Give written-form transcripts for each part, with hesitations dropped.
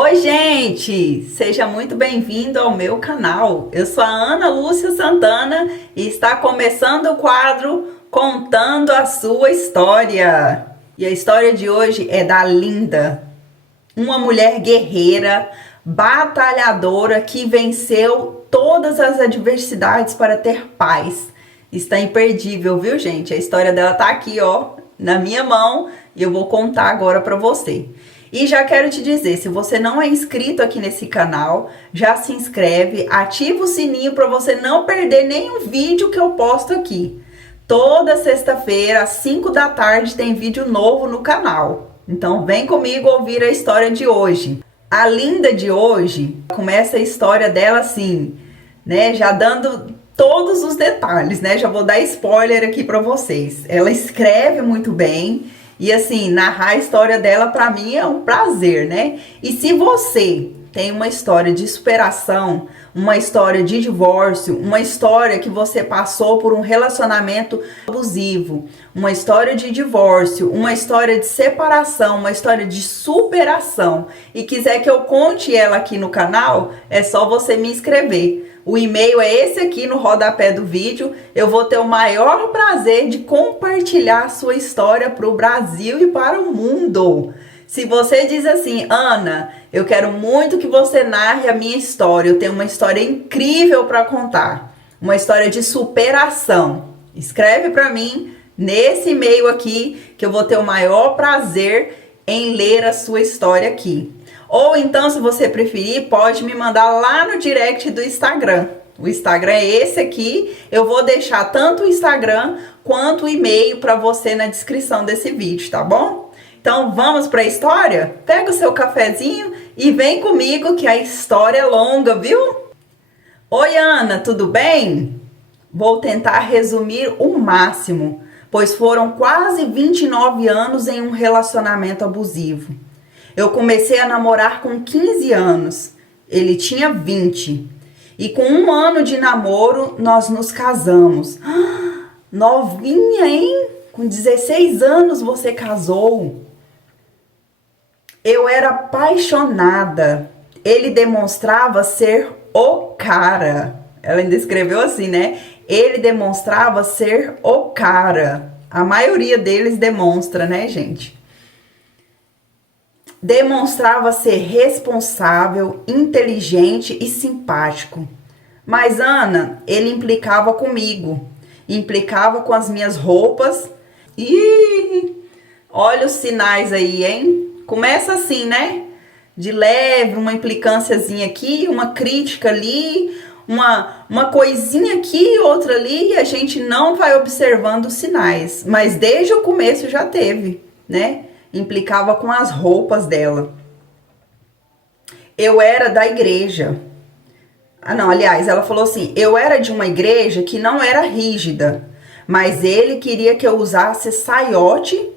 Oi, gente! Seja muito bem-vindo ao meu canal. Eu sou a Ana Lúcia Santana e está começando o quadro Contando a Sua História. E a história de hoje é da Linda, uma mulher guerreira, batalhadora que venceu todas as adversidades para ter paz. Está imperdível, viu, gente? A história dela tá aqui, ó, na minha mão, e eu vou contar agora para você. E já quero te dizer, se você não é inscrito aqui nesse canal, já se inscreve, ativa o sininho para você não perder nenhum vídeo que eu posto aqui. Toda sexta-feira, às 5 da tarde, tem vídeo novo no canal. Então vem comigo ouvir a história de hoje. A Linda de hoje, começa a história dela assim, né, já dando todos os detalhes, né, já vou dar spoiler aqui para vocês. Ela escreve muito bem. E assim, narrar a história dela pra mim é um prazer, né? E se você tem uma história de superação, uma história de divórcio, uma história que você passou por um relacionamento abusivo, uma história de divórcio, uma história de separação, uma história de superação e quiser que eu conte ela aqui no canal, é só você me inscrever. O e-mail é esse aqui no rodapé do vídeo. Eu vou ter o maior prazer de compartilhar a sua história para o Brasil e para o mundo. Se você diz assim, Ana, eu quero muito que você narre a minha história. Eu tenho uma história incrível para contar. Uma história de superação. Escreve para mim nesse e-mail aqui que eu vou ter o maior prazer em ler a sua história aqui. Ou então, se você preferir, pode me mandar lá no direct do Instagram. O Instagram é esse aqui. Eu vou deixar tanto o Instagram quanto o e-mail para você na descrição desse vídeo, tá bom? Então, vamos para a história? Pega o seu cafezinho e vem comigo que a história é longa, viu? Oi, Ana, tudo bem? Vou tentar resumir o máximo, pois foram quase 29 anos em um relacionamento abusivo. Eu comecei a namorar com 15 anos, ele tinha 20. E com um ano de namoro, nós nos casamos. Novinha, hein? Com 16 anos você casou. Eu era apaixonada. Ele demonstrava ser o cara. Ela ainda escreveu assim, né? Ele demonstrava ser o cara. A maioria deles demonstra, né, gente? Demonstrava ser responsável, inteligente e simpático. Mas Ana, ele implicava comigo, implicava com as minhas roupas. E olha os sinais aí, hein? Começa assim, né? De leve, uma implicânciazinha aqui, uma crítica ali, uma coisinha aqui, outra ali, e a gente não vai observando os sinais. Mas desde o começo já teve, né? Implicava com as roupas dela. Eu era da igreja. Aliás, ela falou assim, eu era de uma igreja que não era rígida, mas ele queria que eu usasse saiote,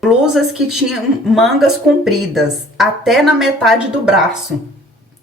blusas que tinham mangas compridas, até na metade do braço.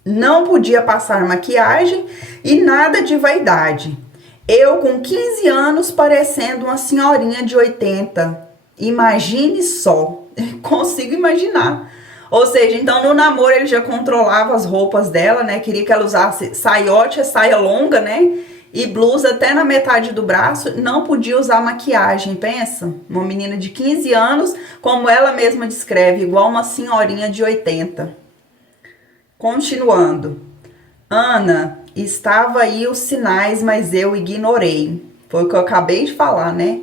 Não podia passar maquiagem e nada de vaidade. Eu com 15 anos parecendo uma senhorinha de 80. Imagine só. Consigo imaginar. Ou seja, então no namoro ele já controlava as roupas dela, né? Queria que ela usasse saiote, saia longa, né? E blusa até na metade do braço. Não podia usar maquiagem, pensa? Uma menina de 15 anos, como ela mesma descreve, igual uma senhorinha de 80. Continuando. Ana, estava aí os sinais, mas eu ignorei. Foi o que eu acabei de falar, né?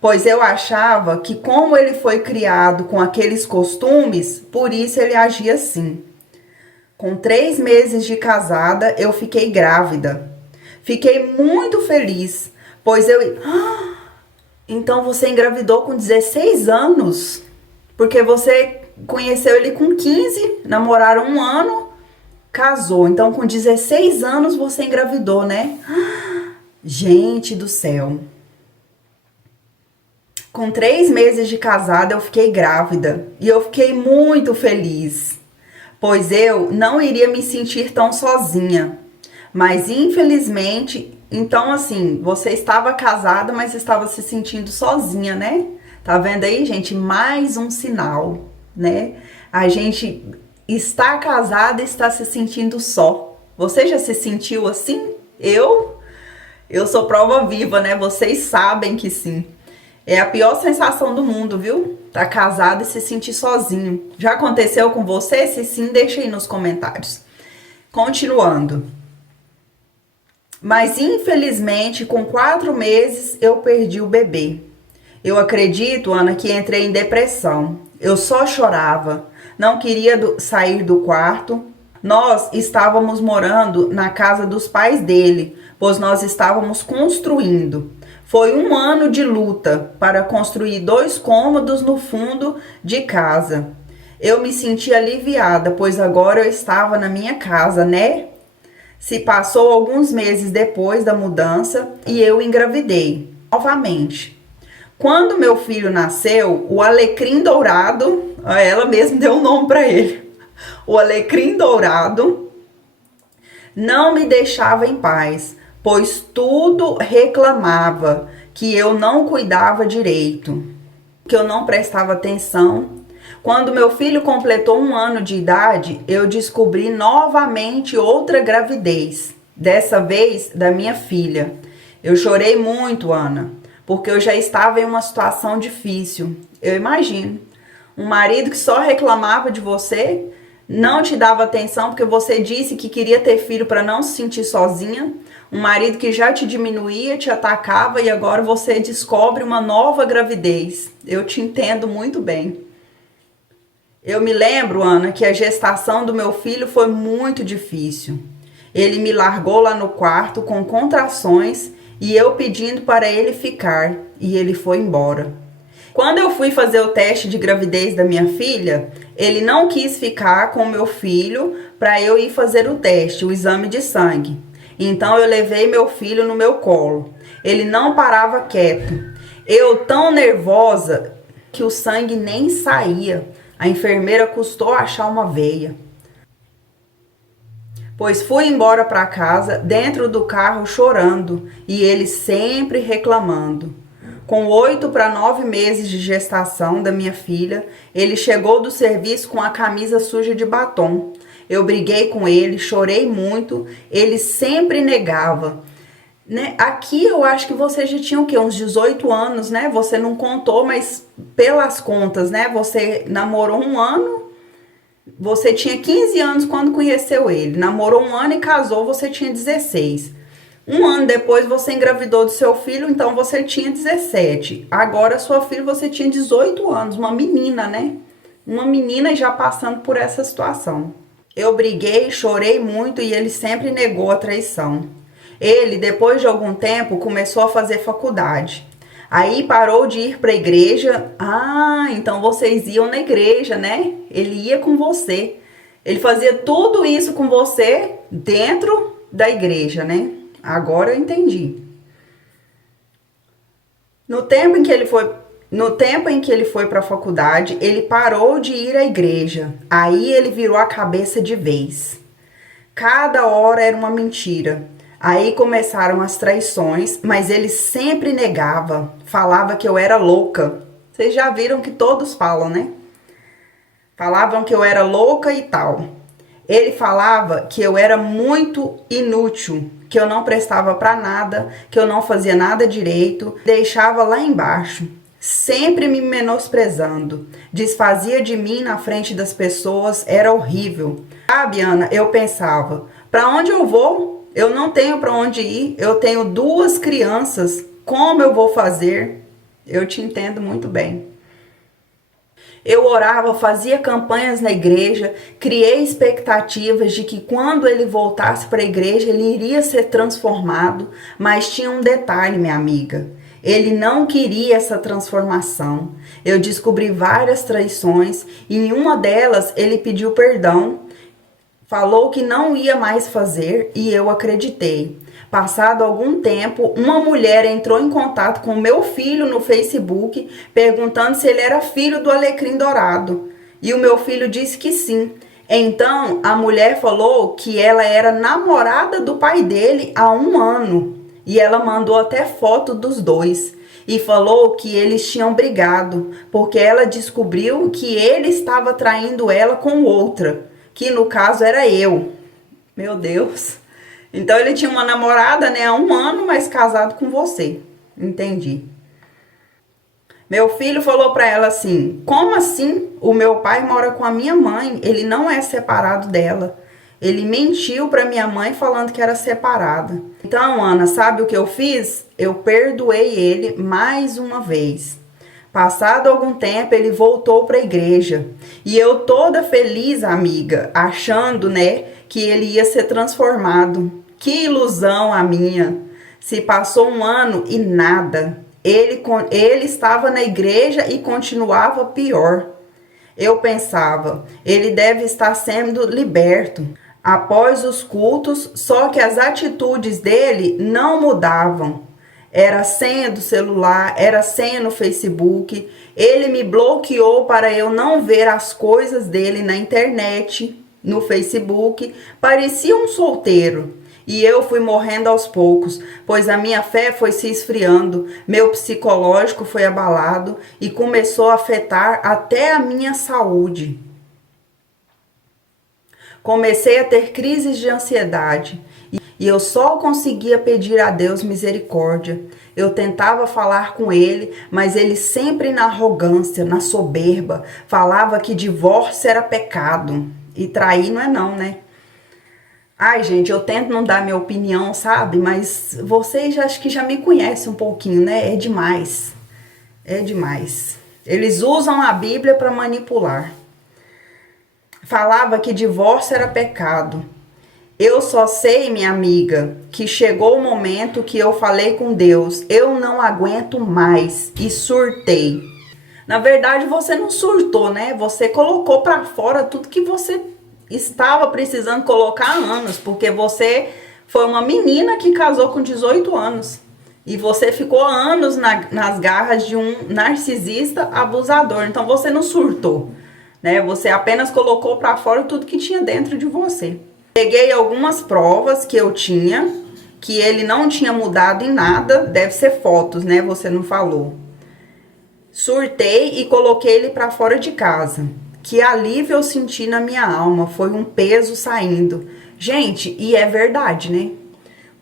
Pois eu achava que como ele foi criado com aqueles costumes, por isso ele agia assim. Com 3 meses de casada, eu fiquei grávida. Fiquei muito feliz, pois eu... Então você engravidou com 16 anos? Porque você conheceu ele com 15, namoraram 1 ano, casou. Então com 16 anos você engravidou, né? Gente do céu. Com 3 meses de casada, eu fiquei grávida e eu fiquei muito feliz, pois eu não iria me sentir tão sozinha. Mas infelizmente, então assim, você estava casada, mas estava se sentindo sozinha, né? Tá vendo aí, gente? Mais um sinal, né? A gente está casada e está se sentindo só. Você já se sentiu assim? Eu sou prova viva, né? Vocês sabem que sim. É a pior sensação do mundo, viu? Tá casado e se sentir sozinho. Já aconteceu com você? Se sim, deixa aí nos comentários. Continuando. Mas infelizmente, com 4 meses, eu perdi o bebê. Eu acredito, Ana, que entrei em depressão. Eu só chorava. Não queria sair do quarto. Nós estávamos morando na casa dos pais dele, pois nós estávamos construindo. Foi 1 ano de luta para construir 2 cômodos no fundo de casa. Eu me senti aliviada, pois agora eu estava na minha casa, né? Se passou alguns meses depois da mudança e eu engravidei novamente. Quando meu filho nasceu, o alecrim dourado, ela mesma deu um nome para ele. O alecrim dourado não me deixava em paz, pois tudo reclamava que eu não cuidava direito, que eu não prestava atenção. Quando meu filho completou 1 ano de idade, eu descobri novamente outra gravidez, dessa vez da minha filha. Eu chorei muito, Ana, porque eu já estava em uma situação difícil. Eu imagino, um marido que só reclamava de você, não te dava atenção porque você disse que queria ter filho para não se sentir sozinha. Um marido que já te diminuía, te atacava e agora você descobre uma nova gravidez. Eu te entendo muito bem. Eu me lembro, Ana, que a gestação do meu filho foi muito difícil. Ele me largou lá no quarto com contrações e eu pedindo para ele ficar e ele foi embora. Quando eu fui fazer o teste de gravidez da minha filha, ele não quis ficar com o meu filho para eu ir fazer o teste, o exame de sangue. Então eu levei meu filho no meu colo. Ele não parava quieto. Eu tão nervosa que o sangue nem saía. A enfermeira custou achar uma veia. Pois fui embora para casa, dentro do carro chorando e ele sempre reclamando. Com 8 para 9 meses de gestação da minha filha, ele chegou do serviço com a camisa suja de batom. Eu briguei com ele, chorei muito, ele sempre negava. Né? Aqui eu acho que você já tinha o quê? Uns 18 anos, né? Você não contou, mas pelas contas, né? Você namorou 1 ano, você tinha 15 anos quando conheceu ele. Namorou 1 ano e casou, você tinha 16. 1 ano depois você engravidou do seu filho, então você tinha 17. Agora sua filha você tinha 18 anos, uma menina, né? Uma menina já passando por essa situação. Eu briguei, chorei muito e ele sempre negou a traição. Ele, depois de algum tempo, começou a fazer faculdade. Aí parou de ir para a igreja. Ah, então vocês iam na igreja, né? Ele ia com você. Ele fazia tudo isso com você dentro da igreja, né? Agora eu entendi. No tempo em que ele foi para a faculdade, ele parou de ir à igreja. Aí ele virou a cabeça de vez. Cada hora era uma mentira. Aí começaram as traições, mas ele sempre negava, falava que eu era louca. Vocês já viram que todos falam, né? Falavam que eu era louca e tal. Ele falava que eu era muito inútil, que eu não prestava para nada, que eu não fazia nada direito, deixava lá embaixo, sempre me menosprezando, desfazia de mim na frente das pessoas, era horrível. Sabe, Ana, eu pensava, para onde eu vou? Eu não tenho para onde ir, eu tenho 2 crianças, como eu vou fazer? Eu te entendo muito bem. Eu orava, fazia campanhas na igreja, criei expectativas de que quando ele voltasse para a igreja ele iria ser transformado, mas tinha um detalhe, minha amiga. Ele não queria essa transformação. Eu descobri várias traições e em uma delas ele pediu perdão. Falou que não ia mais fazer e eu acreditei. Passado algum tempo, uma mulher entrou em contato com meu filho no Facebook, perguntando se ele era filho do alecrim dourado. E o meu filho disse que sim. Então, a mulher falou que ela era namorada do pai dele há 1 ano. E ela mandou até foto dos 2. E falou que eles tinham brigado, porque ela descobriu que ele estava traindo ela com outra. que no caso era eu. Meu Deus. Então ele tinha uma namorada, né, há 1 ano, mas casado com você. Entendi. Meu filho falou pra ela assim: como assim? O meu pai mora com a minha mãe, ele não é separado dela. Ele mentiu pra minha mãe falando que era separada. Então, Ana, sabe o que eu fiz? Eu perdoei ele mais uma vez. Passado algum tempo, ele voltou para a igreja. E eu toda feliz, amiga, achando, né, que ele ia ser transformado. Que ilusão a minha. Se passou 1 ano e nada. Ele estava na igreja e continuava pior. Eu pensava, ele deve estar sendo liberto após os cultos, só que as atitudes dele não mudavam. Era senha do celular, era senha no Facebook. Ele me bloqueou para eu não ver as coisas dele na internet, no Facebook. Parecia um solteiro. E eu fui morrendo aos poucos, pois a minha fé foi se esfriando, meu psicológico foi abalado e começou a afetar até a minha saúde. Comecei a ter crises de ansiedade e eu só conseguia pedir a Deus misericórdia. Eu tentava falar com ele, mas ele sempre na arrogância, na soberba, falava que divórcio era pecado. E trair não é não, né? Ai, gente, eu tento não dar minha opinião, sabe? Mas vocês acho que já me conhecem um pouquinho, né? É demais. É demais. Eles usam a Bíblia para manipular. Falava que divórcio era pecado. Eu só sei, minha amiga, que chegou o momento que eu falei com Deus, eu não aguento mais, e surtei. Na verdade, você não surtou, né? Você colocou para fora tudo que você estava precisando colocar há anos, porque você foi uma menina que casou com 18 anos. E você ficou anos nas garras de um narcisista abusador. Então você não surtou, né? Você apenas colocou para fora tudo que tinha dentro de você. Peguei algumas provas que eu tinha, que ele não tinha mudado em nada, deve ser fotos, né? Você não falou. Surtei e coloquei ele para fora de casa. Que alívio eu senti na minha alma, foi um peso saindo. Gente, e é verdade, né?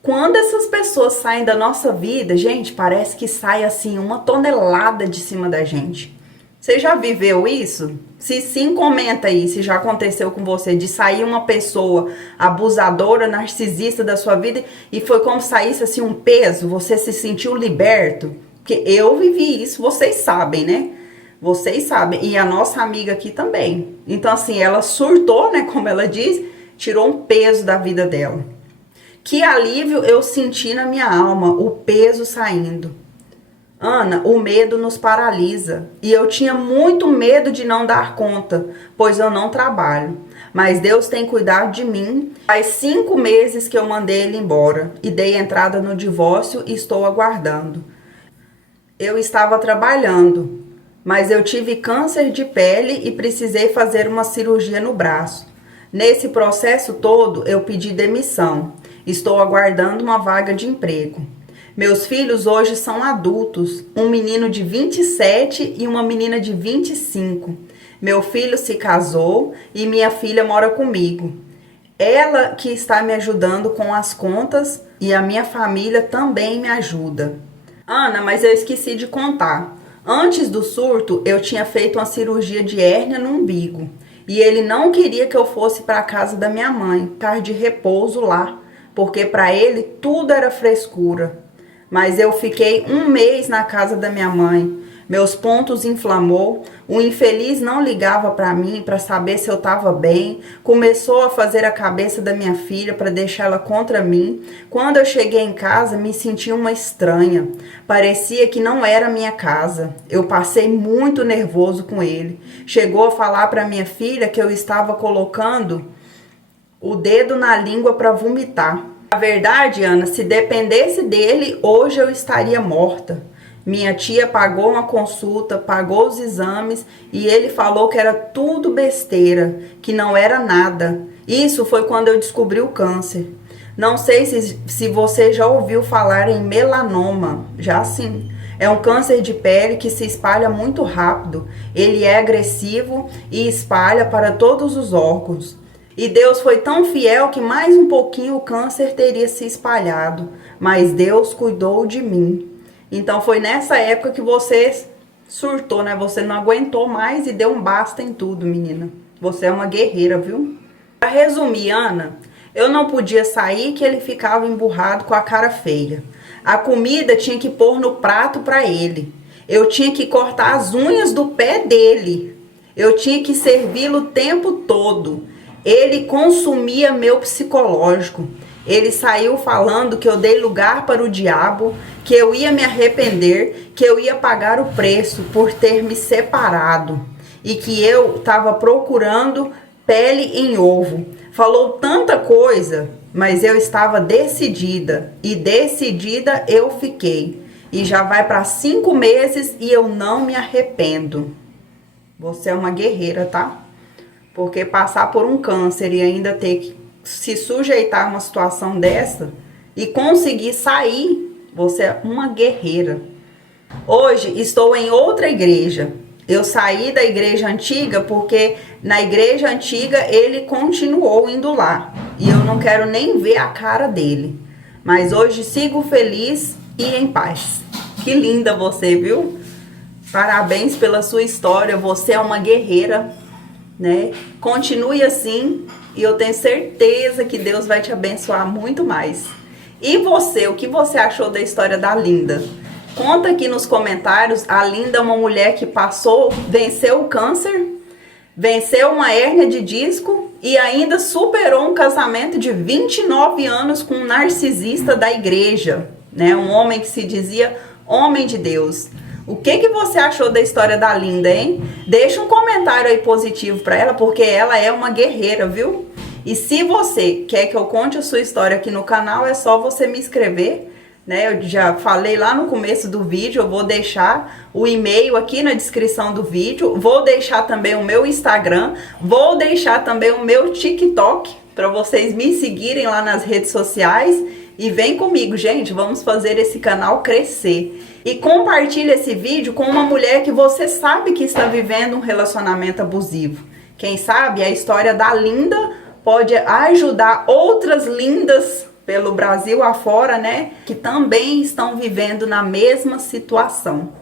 Quando essas pessoas saem da nossa vida, gente, parece que sai assim 1 tonelada de cima da gente. Você já viveu isso? Se sim, comenta aí se já aconteceu com você, de sair uma pessoa abusadora, narcisista da sua vida e foi como se saísse assim um peso, você se sentiu liberto. Porque eu vivi isso, vocês sabem, né? Vocês sabem, e a nossa amiga aqui também. Então assim, ela surtou, né, como ela diz, tirou um peso da vida dela. Que alívio eu senti na minha alma, o peso saindo. Ana, o medo nos paralisa. E eu tinha muito medo de não dar conta, pois eu não trabalho. Mas Deus tem cuidado de mim. Faz 5 meses que eu mandei ele embora e dei entrada no divórcio e estou aguardando. Eu estava trabalhando, mas eu tive câncer de pele e precisei fazer uma cirurgia no braço. Nesse processo todo, eu pedi demissão. Estou aguardando uma vaga de emprego. Meus filhos hoje são adultos, um menino de 27 e uma menina de 25. Meu filho se casou e minha filha mora comigo. Ela que está me ajudando com as contas e a minha família também me ajuda. Ana, mas eu esqueci de contar. Antes do surto, eu tinha feito uma cirurgia de hérnia no umbigo. E ele não queria que eu fosse para a casa da minha mãe, ficar de repouso lá, porque para ele tudo era frescura. Mas eu fiquei 1 mês na casa da minha mãe. Meus pontos inflamou. O infeliz não ligava para mim para saber se eu estava bem. Começou a fazer a cabeça da minha filha para deixá-la contra mim. Quando eu cheguei em casa, me senti uma estranha. Parecia que não era minha casa. Eu passei muito nervoso com ele. Chegou a falar para minha filha que eu estava colocando o dedo na língua para vomitar. Na verdade, Ana, se dependesse dele, hoje eu estaria morta. Minha tia pagou uma consulta, pagou os exames e ele falou que era tudo besteira, que não era nada. Isso foi quando eu descobri o câncer. Não sei se você já ouviu falar em melanoma. Já sim. É um câncer de pele que se espalha muito rápido. Ele é agressivo e espalha para todos os órgãos. E Deus foi tão fiel que mais um pouquinho o câncer teria se espalhado. Mas Deus cuidou de mim. Então foi nessa época que você surtou, né? Você não aguentou mais e deu um basta em tudo, menina. Você é uma guerreira, viu? Pra resumir, Ana, eu não podia sair que ele ficava emburrado com a cara feia. A comida tinha que pôr no prato para ele. Eu tinha que cortar as unhas do pé dele. Eu tinha que servi-lo o tempo todo. Ele consumia meu psicológico. Ele saiu falando que eu dei lugar para o diabo, que eu ia me arrepender, que eu ia pagar o preço por ter me separado e que eu estava procurando pele em ovo. Falou tanta coisa, mas eu estava decidida e decidida eu fiquei. E já vai para 5 meses e eu não me arrependo. Você é uma guerreira, tá? Porque passar por um câncer e ainda ter que se sujeitar a uma situação dessa e conseguir sair, você é uma guerreira. Hoje estou em outra igreja. Eu saí da igreja antiga porque na igreja antiga ele continuou indo lá. E eu não quero nem ver a cara dele. Mas hoje sigo feliz e em paz. Que linda você, viu? Parabéns pela sua história. Você é uma guerreira, né? Continue assim e eu tenho certeza que Deus vai te abençoar muito mais. E você, o que você achou da história da Linda? Conta aqui nos comentários. A Linda é uma mulher que venceu o câncer, venceu uma hérnia de disco e ainda superou um casamento de 29 anos com um narcisista da igreja, né? Um homem que se dizia homem de Deus. O que você achou da história da Linda, hein? Deixa um comentário aí positivo para ela, porque ela é uma guerreira, viu? E se você quer que eu conte a sua história aqui no canal, é só você me inscrever, né? Eu já falei lá no começo do vídeo, eu vou deixar o e-mail aqui na descrição do vídeo, vou deixar também o meu Instagram, vou deixar também o meu TikTok, para vocês me seguirem lá nas redes sociais. E vem comigo, gente, vamos fazer esse canal crescer. E compartilhe esse vídeo com uma mulher que você sabe que está vivendo um relacionamento abusivo. Quem sabe a história da Linda pode ajudar outras lindas pelo Brasil afora, né? Que também estão vivendo na mesma situação.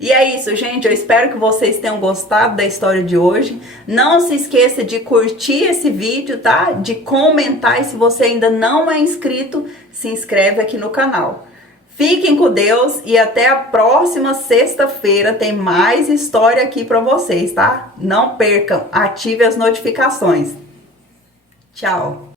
E é isso, gente. Eu espero que vocês tenham gostado da história de hoje. Não se esqueça de curtir esse vídeo, tá? De comentar. E se você ainda não é inscrito, se inscreve aqui no canal. Fiquem com Deus e até a próxima sexta-feira. Tem mais história aqui para vocês, tá? Não percam. Ative as notificações. Tchau.